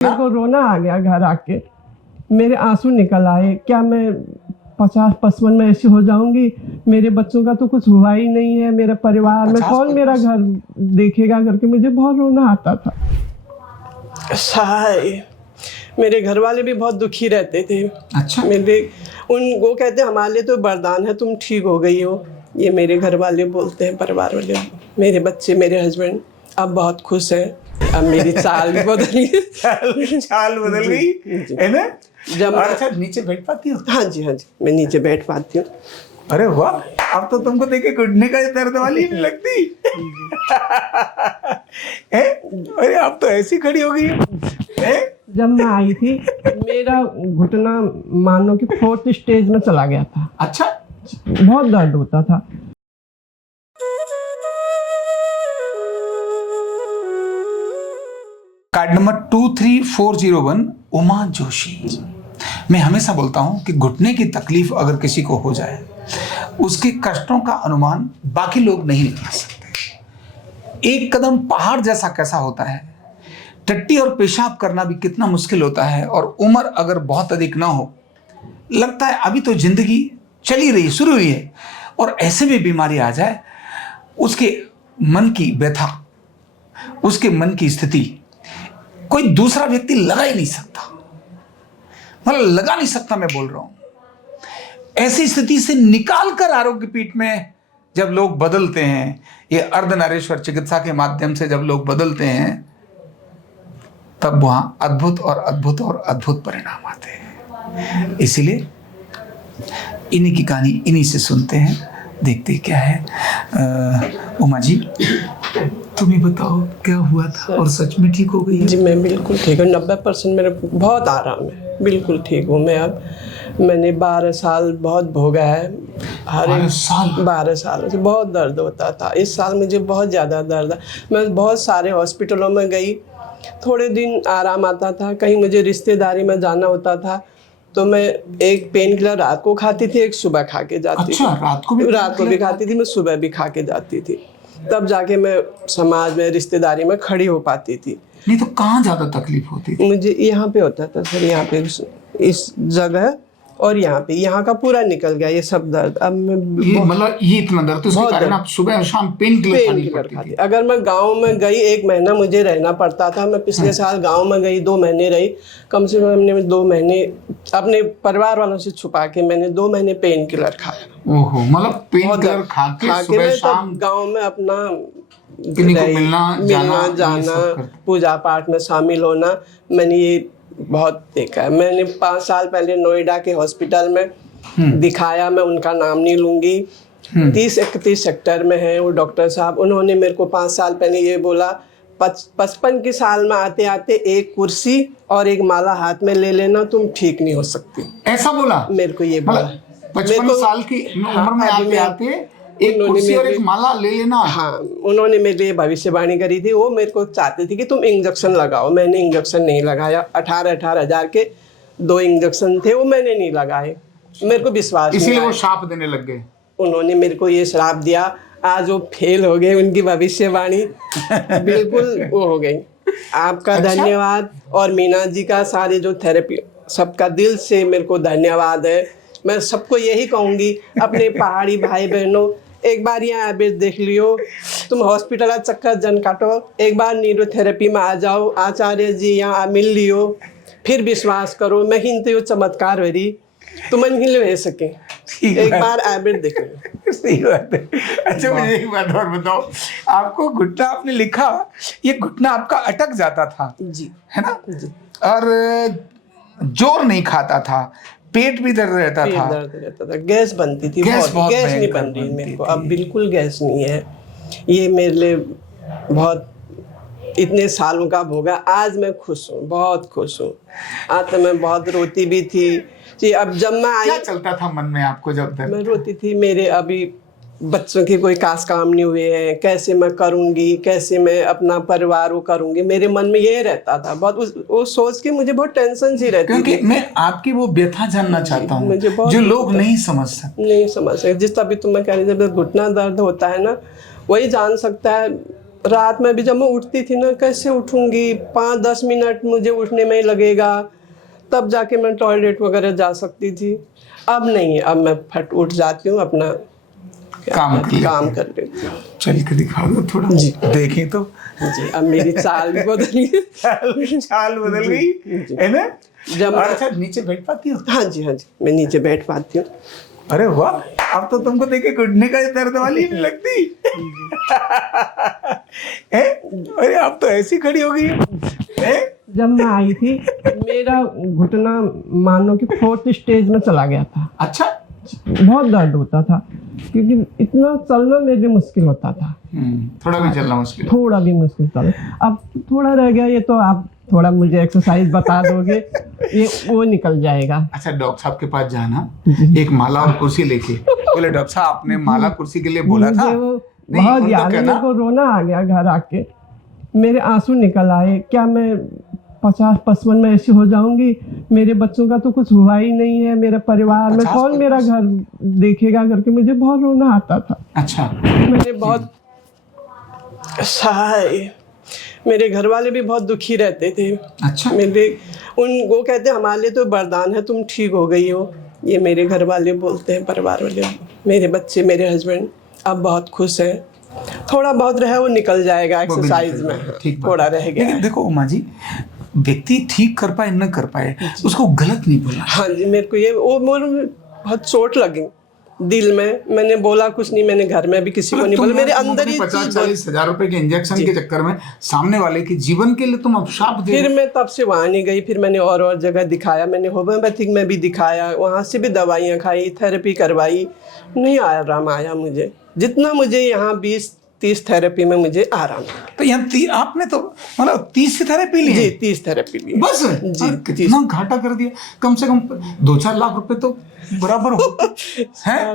मेरे को रोना आ गया घर आके, मेरे आंसू निकल आए। क्या मैं 50-55 में ऐसी हो जाऊंगी? मेरे बच्चों का तो कुछ हुआ ही नहीं है, मेरे परिवार में कौन मेरा घर देखेगा करके मुझे बहुत रोना आता था। सहाय मेरे घर वाले भी बहुत दुखी रहते थे। अच्छा। वो कहते हमारे लिए तो वरदान है, तुम ठीक हो गई हो। ये मेरे घर वाले बोलते हैं, परिवार वाले। मेरे बच्चे, मेरे हस्बैंड अब बहुत खुश हैं। अब मेरी चाल भी बदल गई। चाल बदल गई है ना? जब अच्छा, नीचे बैठ पाती हो? हाँ जी, मैं नीचे बैठ पाती हूँ। अरे वाह, अब तो तुमको देखे घुटने का दर्द वाली नहीं लगती। अरे अब तो ऐसी खड़ी हो गई है। जब मैं आई थी मेरा घुटना मानो कि 4th स्टेज में चला गया था। अच्छा, बहुत दर्द होता था। Card number 23401 Uma Joshi. मैं हमेशा बोलता हूं कि घुटने की तकलीफ अगर किसी को हो जाए, उसके कष्टों का अनुमान बाकी लोग नहीं लगा सकते। एक कदम पहाड़ जैसा कैसा होता है, टट्टी और पेशाब करना भी कितना मुश्किल होता है, और उम्र अगर बहुत अधिक ना हो, लगता है अभी तो जिंदगी चली रही, शुरू हुई है, और ऐसे में बीमारी आ जाए, उसके मन की व्यथा, उसके मन की स्थिति कोई दूसरा व्यक्ति लगा ही नहीं सकता। मतलब लगा नहीं सकता, मैं बोल रहा हूं। ऐसी स्थिति से निकाल कर आरोग्य पीठ में जब लोग बदलते हैं, ये अर्धनारीश्वर चिकित्सा के माध्यम से जब लोग बदलते हैं, तब वहां अद्भुत और अद्भुत और अद्भुत परिणाम आते हैं। इसीलिए इन्हीं की कहानी इन्हीं से सुनते हैं, देखते क्या है। उमा जी, तुम ही बताओ क्या हुआ था और सच में ठीक हो गई? जी मैं बिल्कुल ठीक हूँ। 90% मेरे बहुत आराम है, बिल्कुल ठीक हूँ मैं। अब मैंने 12 साल बहुत भोगा है। हर 12 साल मुझे बहुत दर्द होता था। इस साल मुझे बहुत ज़्यादा दर्द है। मैं बहुत सारे हॉस्पिटलों में गई, थोड़े दिन आराम आता था। कहीं मुझे रिश्तेदारी में जाना होता था तो मैं एक पेन किलर रात को खाती थी, एक सुबह खा के जाती थी। रात को भी खाती थी, मैं सुबह भी खा के जाती थी। तब जाके मैं समाज में, रिश्तेदारी में खड़ी हो पाती थी। नहीं तो कहाँ ज्यादा तकलीफ होती थी? मुझे यहाँ पे होता था सर, यहाँ पे इस जगह, और यहाँ पे, यहाँ का पूरा निकल गया ये सब दर्द। अब मैं मतलब ये इतना दर्द, तो उसके कारण आप सुबह और शाम पेन किलर खाती थी? अगर मैं गांव में गई, 1 महीना मुझे रहना पड़ता था। मैं पिछले साल गांव में गई, 2 महीने रही। कम से कम हमने 2 महीने अपने परिवार वालों से छुपा के मैंने 2 महीने पेन किलर खाया। ओहो, मतलब पेन किलर खा के सुबह शाम गाँव में अपना मिलना जाना, पूजा पाठ में शामिल होना, मैंने ये बहुत देखा है। मैंने 5 साल पहले नोएडा के हॉस्पिटल में दिखाया, मैं उनका नाम नहीं लूंगी, 30-31 सेक्टर में है वो डॉक्टर साहब। उन्होंने मेरे को 5 साल पहले ये बोला, 55 के साल में आते आते एक कुर्सी और एक माला हाथ में ले लेना, तुम ठीक नहीं हो सकती। ऐसा बोला मेरे को? ये बोला 55 साल की उम्र में आते आते एक कुर्सी और एक माला ले लेना। हाँ, उन्होंने मेरे लिए भविष्यवाणी करी थी। वो मेरे को चाहते थे कि तुम इंजेक्शन लगाओ। मैंने इंजेक्शन नहीं लगाया। 18 हज़ार के 2 इंजेक्शन थे, वो मैंने नहीं लगाए। मेरे को विश्वास, इसीलिए वो श्राप देने लग गए। उन्होंने मेरे को ये श्राप दिया, आज वो फेल हो गए। उनकी भविष्यवाणी बिल्कुल वो हो गई। आपका धन्यवाद, और मीना जी का, सारे जो थेरेपी, सबका दिल से मेरे को धन्यवाद है। मैं सबको यही कहूँगी, अपने पहाड़ी भाई बहनों, एक बार यहाँ आबिर देख लियो। तुम हॉस्पिटल चक्कर जन काटो, एक बार न्यूरोथेरेपी में आ जाओ। आचार्य जी यहाँ मिल लियो, फिर विश्वास करो। मैं हिंते हो चमत्कार हो रही, तुम हिल रह सके। एक बार आबिर देख लो। सही बात है। अच्छा, मुझे एक बात और बताओ, आपको घुटना, आपने लिखा ये घुटना आपका अटक जाता था जी, है ना जी, और जोर नहीं खाता था, पेट भी दर्द रहता था, गैस बनती थी, गैस नहीं बन रही मेरे को अब, बिल्कुल गैस नहीं है। ये मेरे लिए बहुत, इतने सालों का भोगा। आज मैं खुश हूँ, बहुत खुश हूँ। आज तो मैं बहुत रोती भी थी जी। अब जब मैं आई, क्या चलता था मन में आपको जब तक? मैं रोती थी, मेरे अभी बच्चों के कोई खास काम नहीं हुए हैं, कैसे मैं करूँगी, कैसे मैं अपना परिवार वो करूँगी। मेरे मन में ये रहता था बहुत, वो सोच के मुझे बहुत टेंशन सी रहती थी। क्योंकि मैं आपकी वो व्यथा जानना चाहता हूँ जो लोग नहीं समझ सकते। जिस तभी तुम्हें कह रही थी, घुटना दर्द होता है ना, वही जान सकता है। रात में भी जब मैं उठती थी ना, कैसे उठूंगी, 5-10 मिनट मुझे उठने में ही लगेगा, तब जाके मैं टॉयलेट वगैरह जा सकती थी। अब नहीं, अब मैं फट उठ जाती हूँ, अपना काम कर लेती हूँ। चल के दिखा दो थोड़ा जी। देखें तो। जी, अब मेरी चाल भी बदल गई। चाल बदल गई है ना। जब और अच्छा, नीचे बैठ पाती हो? हाँ जी, मैं नीचे बैठ पाती हूँ। अरे वाह, अब तो तुमको देखे घुटने का दर्द वाली नहीं लगती। अरे अब तो ऐसी खड़ी हो गई है। जब मैं आई थी, मेरा घुटना मानो कि 4th स्टेज में चला गया था। अच्छा, बहुत दर्द होता था, क्योंकि इतना चलना मेरे लिए मुश्किल होता था। थोड़ा भी चलना मुश्किल, थोड़ा भी मुश्किल था। अब थोड़ा रह गया, ये तो आप थोड़ा मुझे एक्सरसाइज बता दोगे, ये वो निकल जाएगा। अच्छा, डॉक्टर साहब के पास जाना, एक माला और कुर्सी लेके। बोले डॉक्टर साहब आपने माला कुर्सी के लिए बोला था। वो बहुत याद है, मेरे को रोना आ गया घर आके, मेरे आंसू निकल आए। क्या मैं 50-55 में ऐसी हो जाऊंगी? मेरे बच्चों का तो कुछ हुआ ही नहीं है, मेरे परिवार में कौन मेरा घर देखेगा करके मुझे बहुत रोना आता था। अच्छा, मैंने बहुत सहाय, मेरे घर वाले भी बहुत दुखी रहते थे। अच्छा, वो कहते हमारे लिए तो वरदान है, तुम ठीक हो गई हो। ये मेरे घर वाले बोलते हैं, परिवार वाले। मेरे बच्चे, मेरे हस्बैंड अब बहुत खुश हैं। थोड़ा बहुत रहा वो निकल जाएगा एक्सरसाइज में, थोड़ा रह गया। लेकिन देखो उमा जी, व्यक्ति ठीक कर पाए न कर पाए, उसको गलत नहीं बोलना। हाँ जी, मेरे को ये वो बहुत चोट लगी दिल में। मैंने बोला कुछ नहीं, मैंने घर में भी किसी को नहीं बोला, मेरे अंदर ही 50-40 हजार रुपए के इंजेक्शन के चक्कर में सामने वाले के जीवन के लिए तुम अभिशाप दे। फिर मैं तब से वहां नहीं गई। फिर मैंने और जगह दिखाया, मैंने होम्योपैथिक में भी दिखाया, वहां से भी दवाइयाँ खाई, थेरेपी करवाई, नहीं आराम आया मुझे जितना मुझे यहाँ 20-30 थेरेपी में मुझे आराम। तो यहाँ आपने तो मतलब 30 थेरेपी ली? जी, 30 थेरेपी ली बस जी। कितना घाटा कर दिया, कम से कम 2-4 लाख रुपए तो बराबर हो हैं।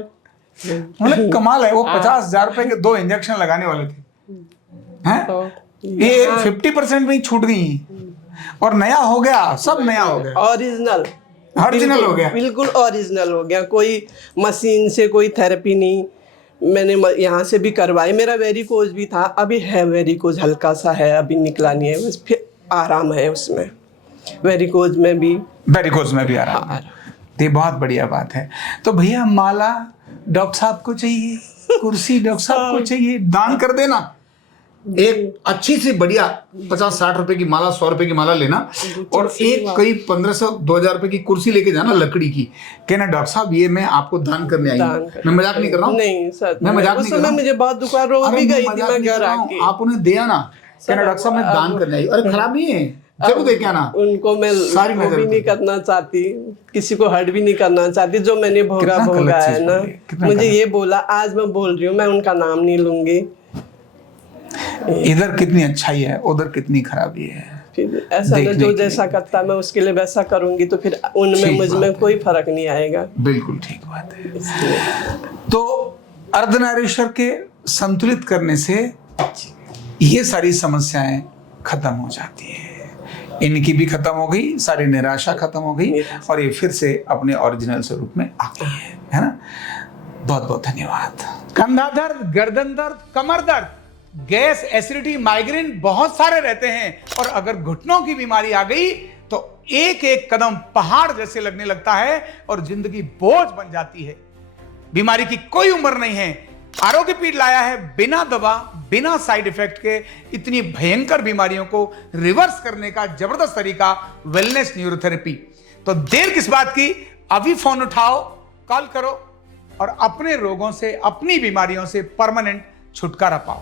मतलब कमाल है। वो 50,000 रुपए के 2 इंजेक्शन लगाने वाले थे हैं, तो ये 50% में ही छूट गई और नया हो गया, सब नया हो गया, ओरिजिनल हो गया, बिल्कुल ओरिजिनल हो गया। कोई मशीन से कोई थेरेपी नहीं, मैंने यहाँ से भी करवाई। मेरा वेरिकोज भी था, अभी है वेरिकोज, हल्का सा है, अभी निकला नहीं है, बस फिर आराम है उसमें। वेरिकोज में भी आराम है। ये बहुत बढ़िया बात है। तो भैया माला डॉक्टर साहब को चाहिए, कुर्सी डॉक्टर साहब को चाहिए, दान कर देना। एक अच्छी सी बढ़िया 50-60 रुपए की माला, 100 रुपए की माला लेना और एक करीब 1500-2000 रुपए की कुर्सी लेके जाना लकड़ी की, कहना डॉक्टर साहब ये मैं आपको दान करने आई हूँ। मैं मजाक नहीं कर रहा हूँ, नहीं सर, मैं मजाक नहीं कर रहा हूँ। मुझे बहुत दुख रो भी गई थी मैं घर आके। आप उन्हें दे आना, कहना डॉक्टर साहब मैं दान करने आई। अरे खराब नहीं है, जरूर दे के आना। उनको मैं वो भी नहीं करना चाहती, किसी को हर्ट भी नहीं करना चाहती। जो मैंने भोगा है ना, मुझे ये बोला, आज मैं बोल रही हूँ, मैं उनका नाम नहीं लूंगी। इधर कितनी अच्छाई है, उधर कितनी खराबी है। फिर ऐसा ना, जो जैसा करता मैं उसके लिए वैसा करूंगी, तो फिर उनमें मुझ में कोई फर्क नहीं आएगा। बिल्कुल ठीक बात है। तो अर्धनारीश्वर के संतुलित करने से ये सारी समस्याएं खत्म हो जाती है। इनकी भी खत्म हो गई, सारी निराशा खत्म हो गई और ये फिर से अपने ओरिजिनल स्वरूप में आ गई है ना। बहुत बहुत धन्यवाद। कंधा दर्द, गर्दन दर्द, कमर दर्द, गैस, एसिडिटी, माइग्रेन बहुत सारे रहते हैं और अगर घुटनों की बीमारी आ गई तो एक एक कदम पहाड़ जैसे लगने लगता है और जिंदगी बोझ बन जाती है। बीमारी की कोई उम्र नहीं है। आरोग्य पीठ लाया है बिना दवा, बिना साइड इफेक्ट के इतनी भयंकर बीमारियों को रिवर्स करने का जबरदस्त तरीका, वेलनेस न्यूरोथेरेपी। तो देर किस बात की, अभी फोन उठाओ, कॉल करो और अपने रोगों से, अपनी बीमारियों से परमानेंट छुटकारा पाओ।